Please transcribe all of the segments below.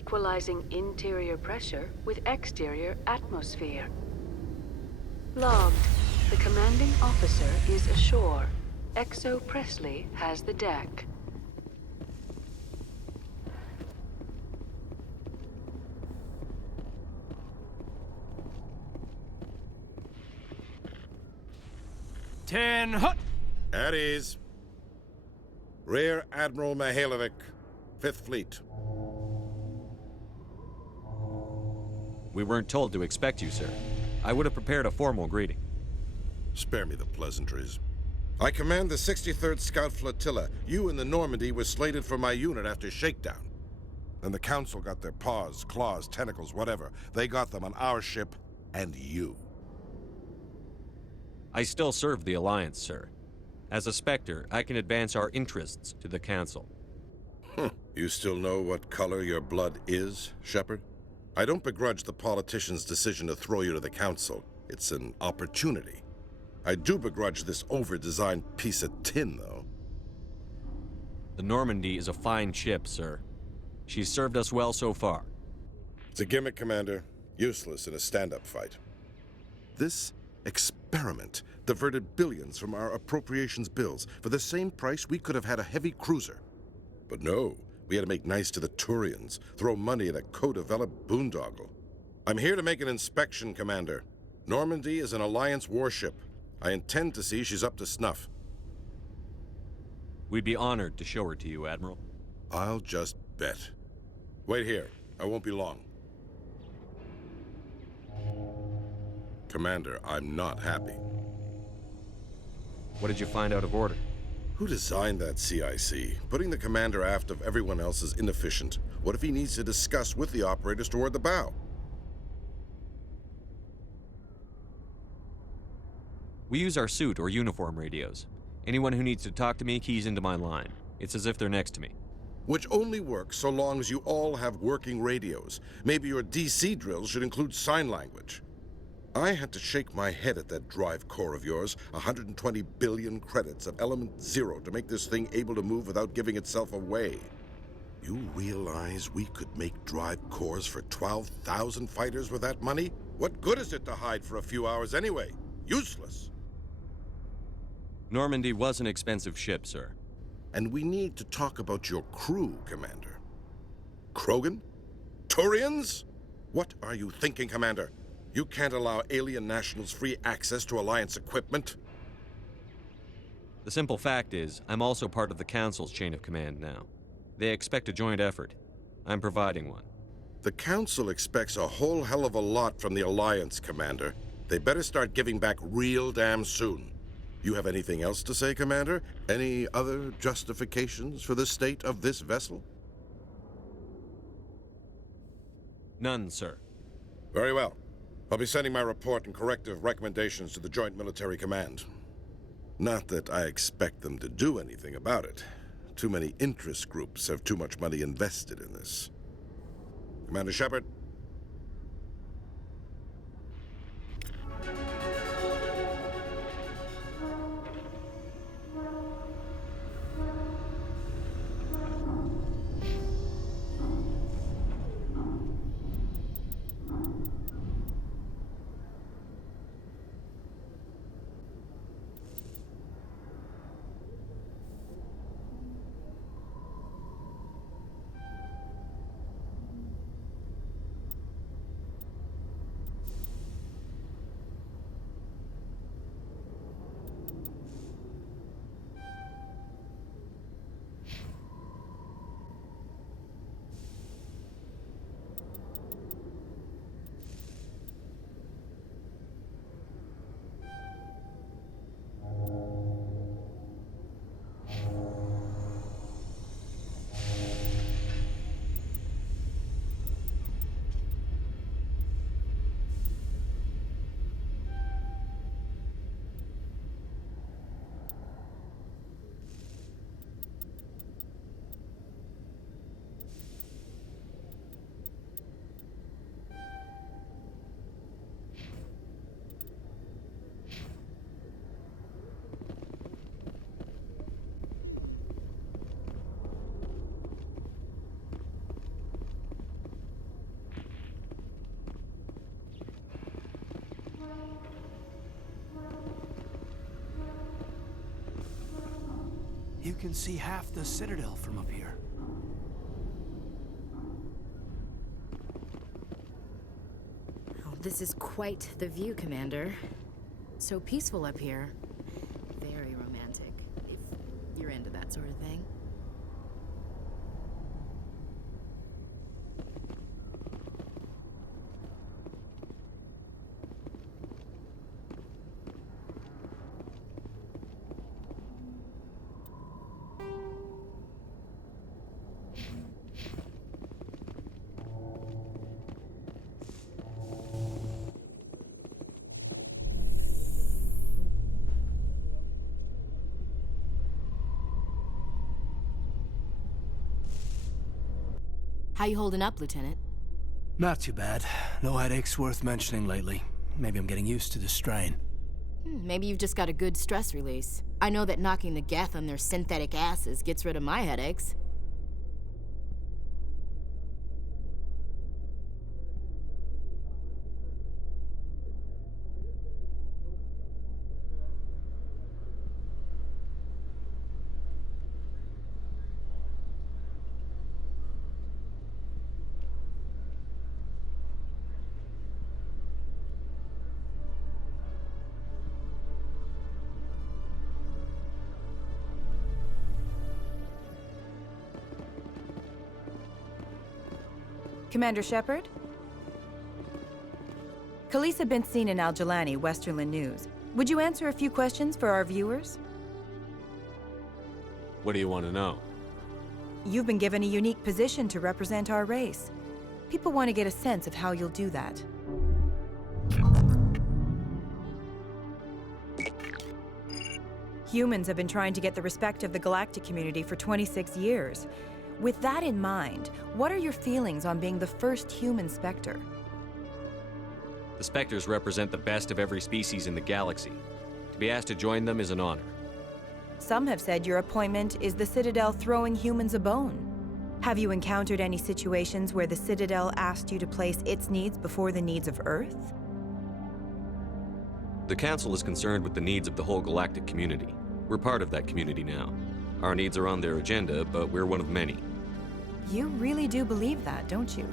equalizing interior pressure with exterior atmosphere. Logged. The commanding officer is ashore. Exo Presley has the deck. Ten hut! At ease. Rear Admiral Mihailovic, 5th Fleet. We weren't told to expect you, sir. I would have prepared a formal greeting. Spare me the pleasantries. I command the 63rd Scout Flotilla. You and the Normandy were slated for my unit after shakedown. Then the Council got their paws, claws, tentacles, whatever. They got them on our ship and you. I still serve the Alliance, sir. As a Spectre, I can advance our interests to the Council. You still know what color your blood is, Shephard? I don't begrudge the politicians' decision to throw you to the Council. It's an opportunity. I do begrudge this over-designed piece of tin, though. The Normandy is a fine ship, sir. She's served us well so far. It's a gimmick, Commander. Useless in a stand-up fight. This experiment diverted billions from our appropriations bills. For the same price, we could have had a heavy cruiser. But no, we had to make nice to the Turians, throw money at a co-developed boondoggle. I'm here to make an inspection, Commander. Normandy is an Alliance warship. I intend to see she's up to snuff. We'd be honored to show her to you, Admiral. I'll just bet. Wait here. I won't be long. Commander, I'm not happy. What did you find out of order? Who designed that CIC? Putting the commander aft of everyone else is inefficient. What if he needs to discuss with the operators toward the bow? We use our suit or uniform radios. Anyone who needs to talk to me keys into my line. It's as if they're next to me. Which only works so long as you all have working radios. Maybe your DC drills should include sign language. I had to shake my head at that drive core of yours. 120 billion credits of element 0 to make this thing able to move without giving itself away. You realize we could make drive cores for 12,000 fighters with that money? What good is it to hide for a few hours anyway? Useless. Normandy was an expensive ship, sir. And we need to talk about your crew, Commander. Krogan? Turians? What are you thinking, Commander? You can't allow alien nationals free access to Alliance equipment. The simple fact is, I'm also part of the Council's chain of command now. They expect a joint effort. I'm providing one. The Council expects a whole hell of a lot from the Alliance, Commander. They better start giving back real damn soon. You have anything else to say, Commander? Any other justifications for the state of this vessel? None, sir. Very well. I'll be sending my report and corrective recommendations to the Joint Military Command. Not that I expect them to do anything about it. Too many interest groups have too much money invested in this. Commander Shephard? You can see half the Citadel from up here. Oh, this is quite the view, Commander. So peaceful up here. Very romantic, if you're into that sort of thing. How you holding up, Lieutenant? Not too bad. No headaches worth mentioning lately. Maybe I'm getting used to the strain. Maybe you've just got a good stress release. I know that knocking the geth on their synthetic asses gets rid of my headaches. Commander Shephard? Khaleesa been seen in Al-Jalani, Westerland News. Would you answer a few questions for our viewers? What do you want to know? You've been given a unique position to represent our race. People want to get a sense of how you'll do that. Humans have been trying to get the respect of the galactic community for 26 years. With that in mind, what are your feelings on being the first human Spectre? The Spectres represent the best of every species in the galaxy. To be asked to join them is an honor. Some have said your appointment is the Citadel throwing humans a bone. Have you encountered any situations where the Citadel asked you to place its needs before the needs of Earth? The Council is concerned with the needs of the whole galactic community. We're part of that community now. Our needs are on their agenda, but we're one of many. You really do believe that, don't you?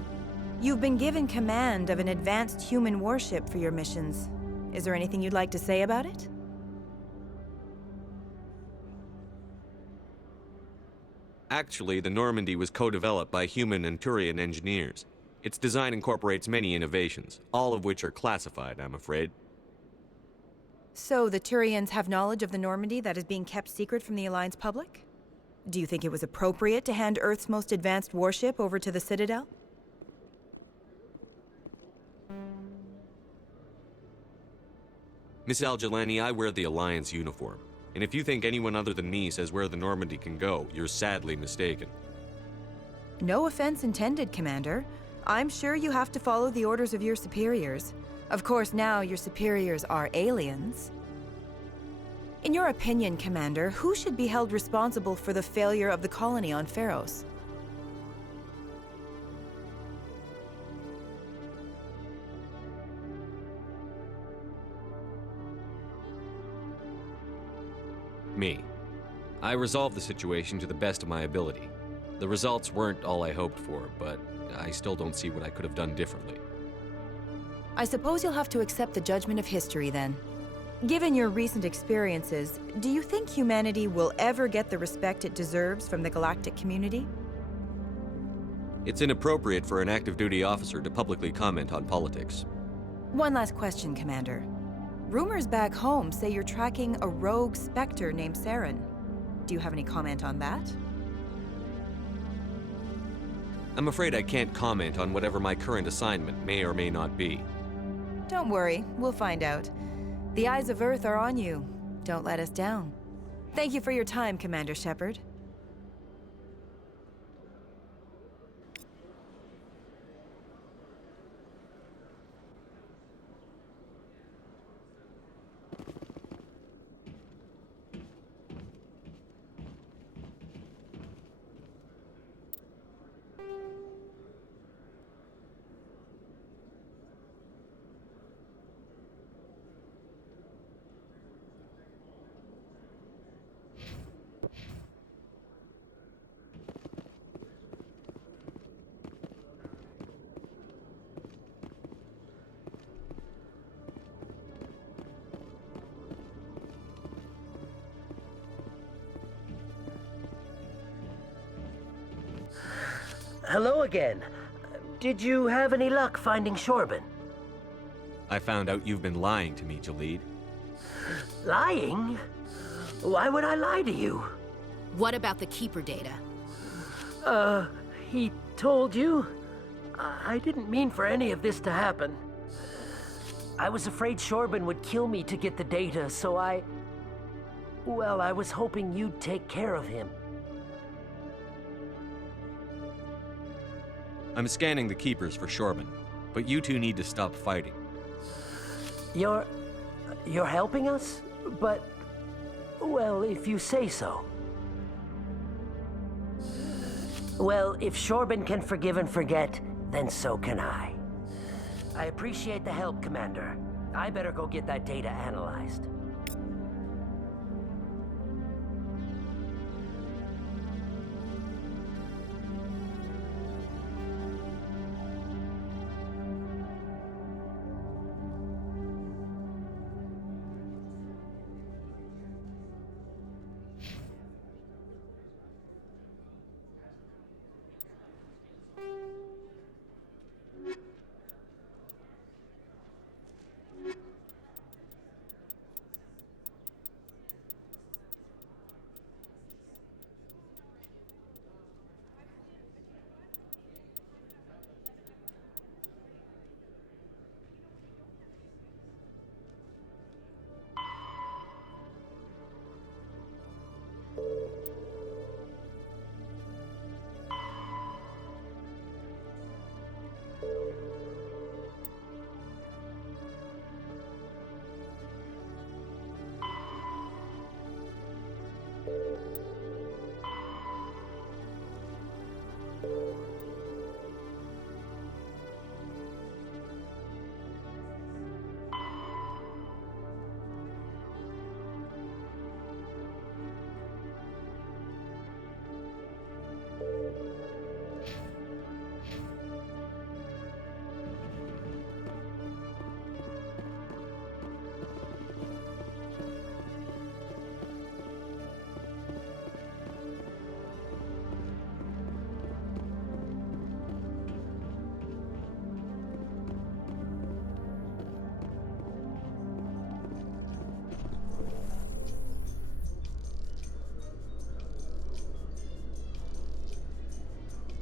You've been given command of an advanced human warship for your missions. Is there anything you'd like to say about it? Actually, the Normandy was co-developed by human and Turian engineers. Its design incorporates many innovations, all of which are classified, I'm afraid. So the Turians have knowledge of the Normandy that is being kept secret from the Alliance public? Do you think it was appropriate to hand Earth's most advanced warship over to the Citadel? Miss Al-Jalani, I wear the Alliance uniform. And if you think anyone other than me says where the Normandy can go, you're sadly mistaken. No offense intended, Commander. I'm sure you have to follow the orders of your superiors. Of course, now your superiors are aliens. In your opinion, Commander, who should be held responsible for the failure of the colony on Pharos? Me. I resolved the situation to the best of my ability. The results weren't all I hoped for, but I still don't see what I could have done differently. I suppose you'll have to accept the judgment of history, then. Given your recent experiences, do you think humanity will ever get the respect it deserves from the galactic community? It's inappropriate for an active duty officer to publicly comment on politics. One last question, Commander. Rumors back home say you're tracking a rogue Spectre named Saren. Do you have any comment on that? I'm afraid I can't comment on whatever my current assignment may or may not be. Don't worry, we'll find out. The eyes of Earth are on you. Don't let us down. Thank you for your time, Commander Shephard. Hello again. Did you have any luck finding Shephard? I found out you've been lying to me, Jalid. Lying? Why would I lie to you? What about the Keeper data? He told you? I didn't mean for any of this to happen. I was afraid Shephard would kill me to get the data, so well, I was hoping you'd take care of him. I'm scanning the Keepers for Shephard, but you two need to stop fighting. You're helping us? But, well, if you say so. Well, if Shephard can forgive and forget, then so can I. I appreciate the help, Commander. I better go get that data analyzed.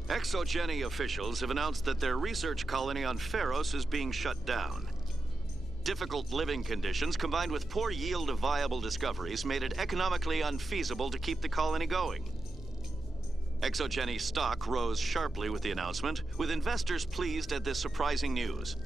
Exogeny officials have announced that their research colony on Pharos is being shut down. Difficult living conditions combined with poor yield of viable discoveries made it economically unfeasible to keep the colony going. Exogeny stock rose sharply with the announcement, with investors pleased at this surprising news.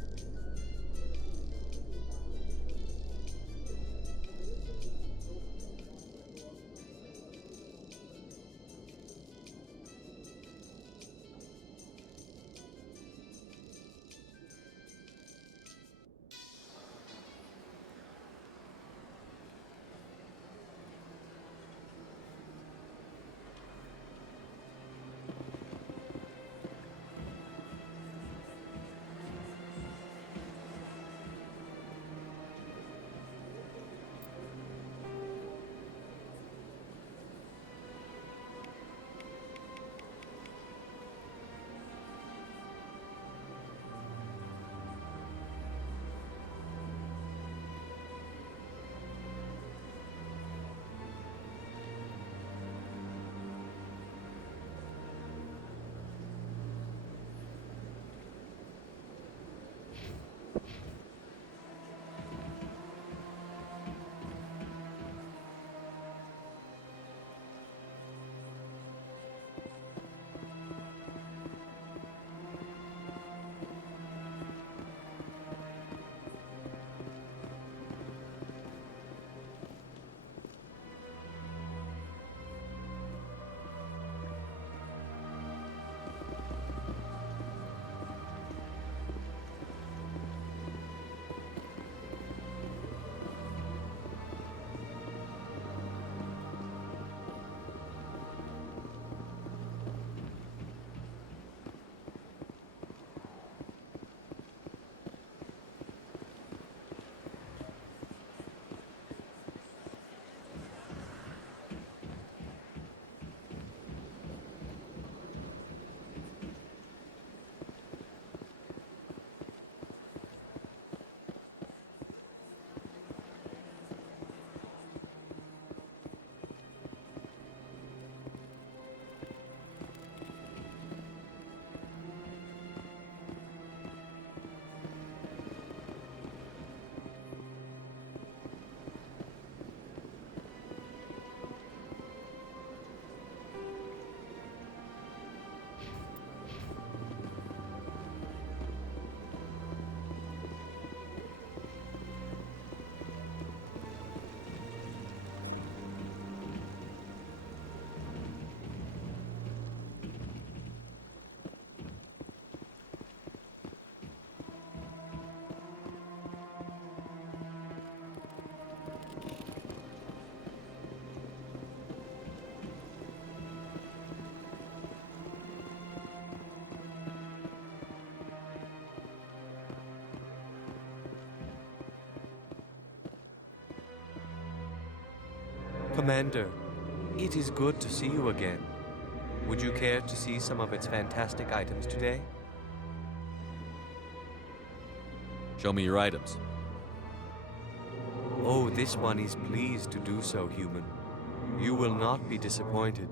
Commander, it is good to see you again. Would you care to see some of its fantastic items today? Show me your items. Oh, this one is pleased to do so, human. You will not be disappointed.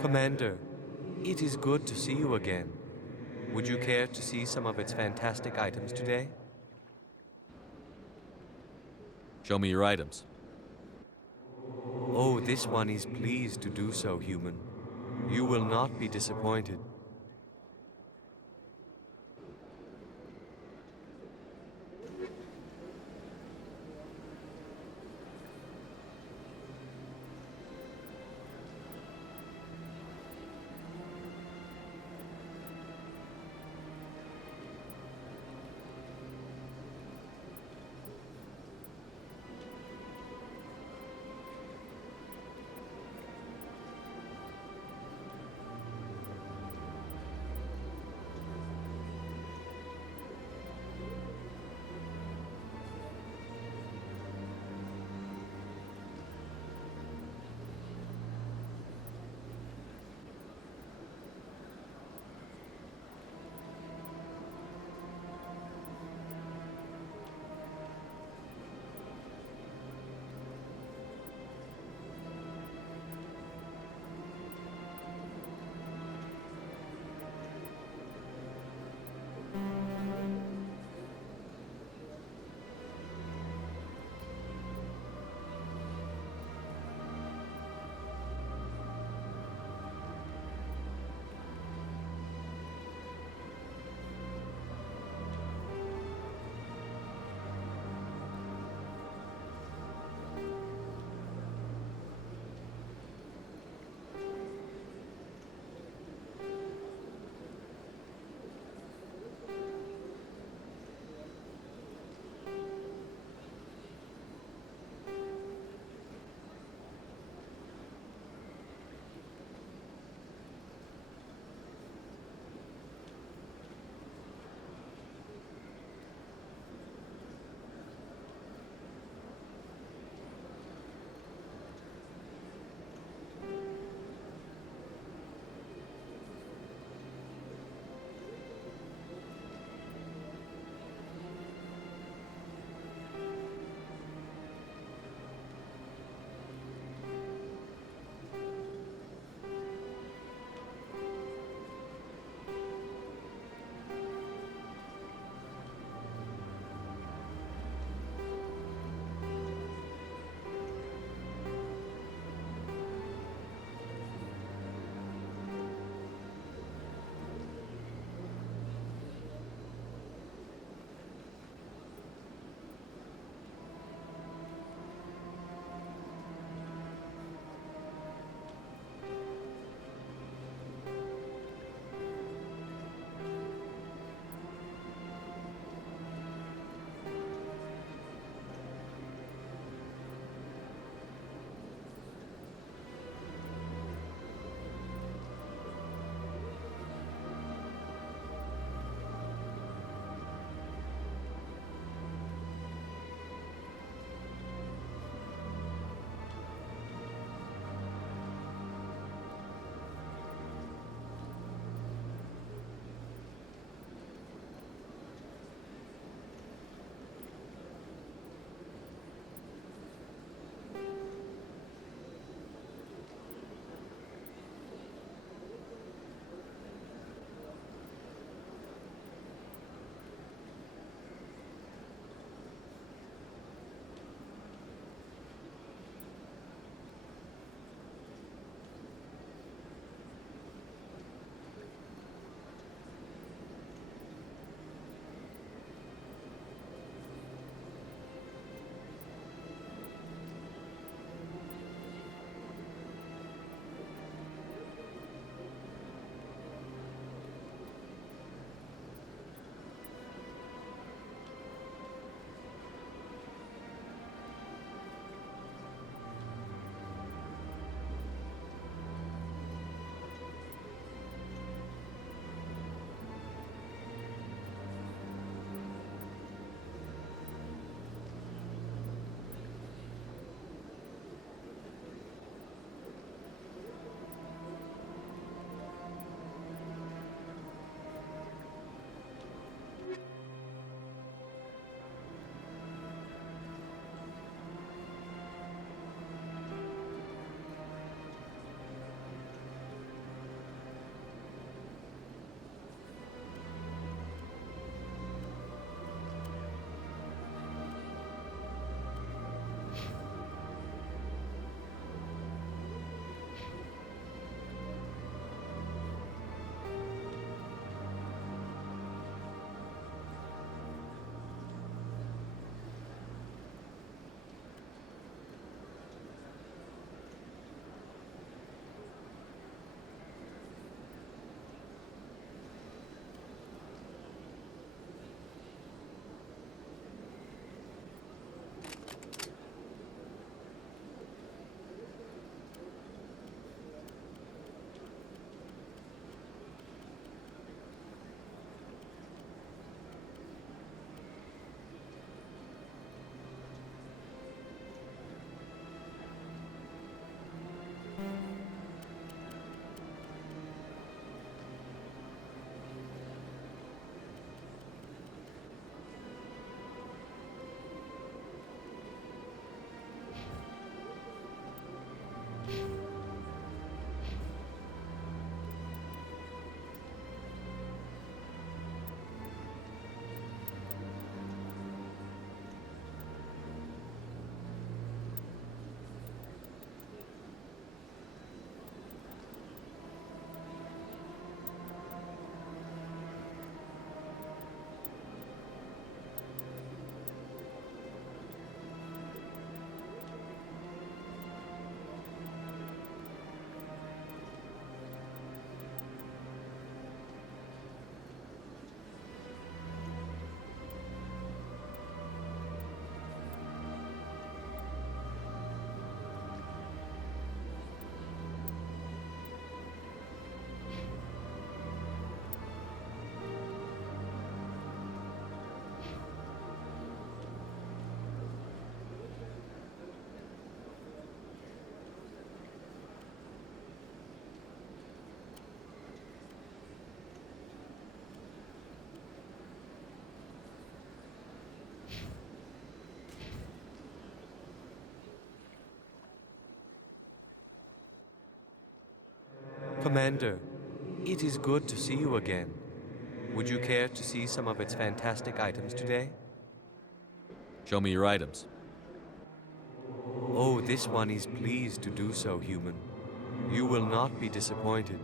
Commander, it is good to see you again. Would you care to see some of its fantastic items today? Show me your items. Oh, this one is pleased to do so, human. You will not be disappointed. Commander, it is good to see you again. Would you care to see some of its fantastic items today? Show me your items. Oh, this one is pleased to do so, human. You will not be disappointed.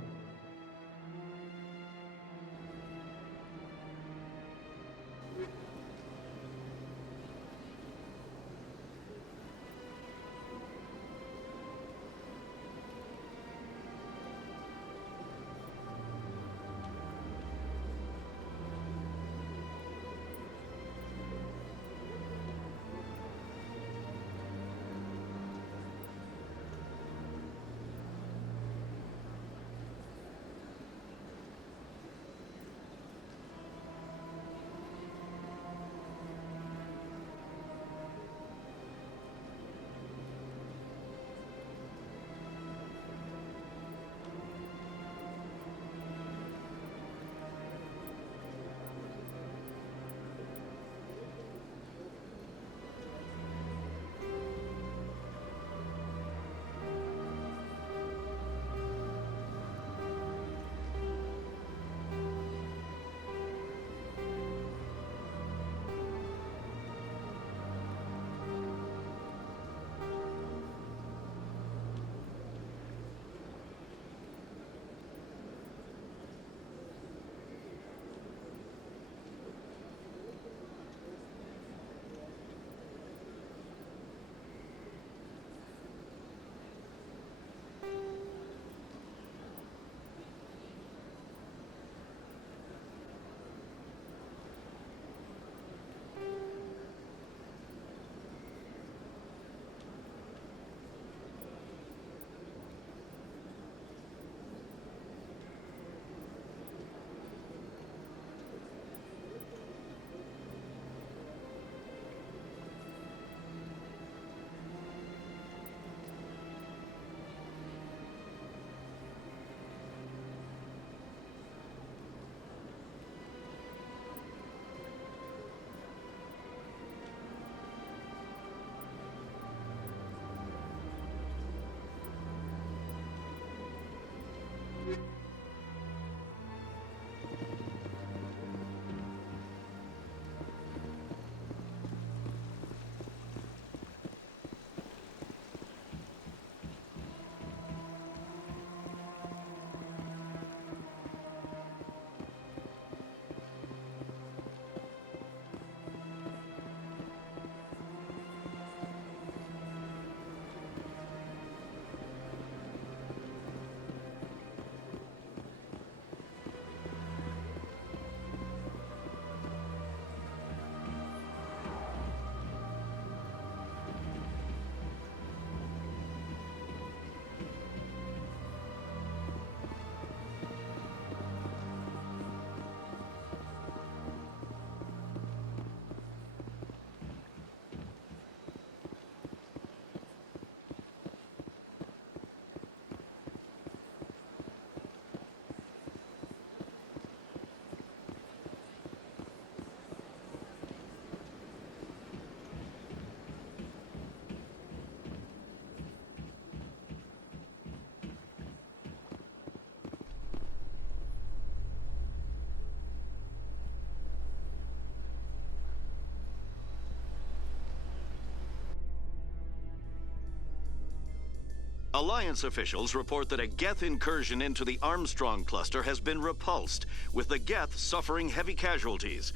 Alliance officials report that a Geth incursion into the Armstrong cluster has been repulsed, with the Geth suffering heavy casualties.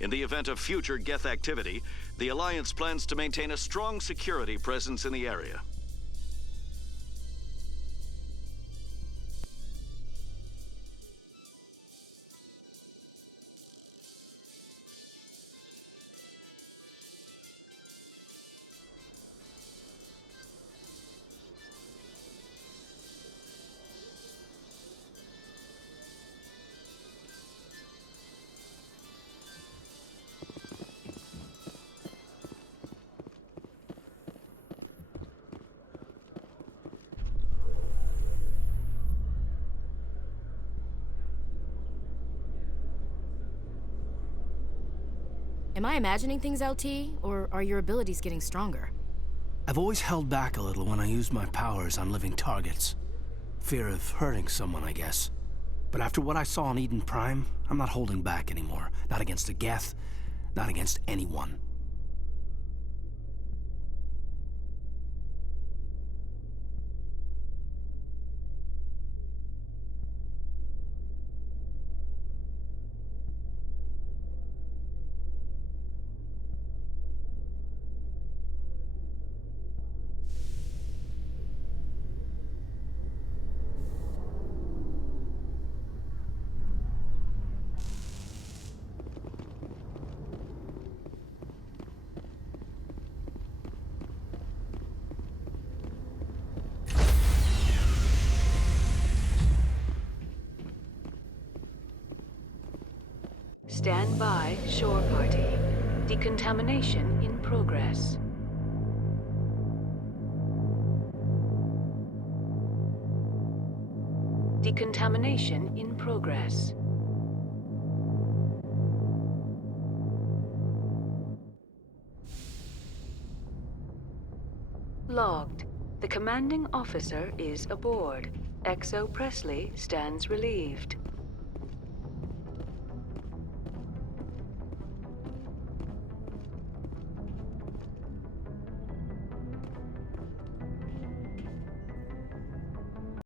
In the event of future Geth activity, the Alliance plans to maintain a strong security presence in the area. Am I imagining things, LT, or are your abilities getting stronger? I've always held back a little when I used my powers on living targets. Fear of hurting someone, I guess. But after what I saw on Eden Prime, I'm not holding back anymore. Not against a Geth, not against anyone. Stand by, shore party. Decontamination in progress. Decontamination in progress. Logged. The commanding officer is aboard. XO Presley stands relieved.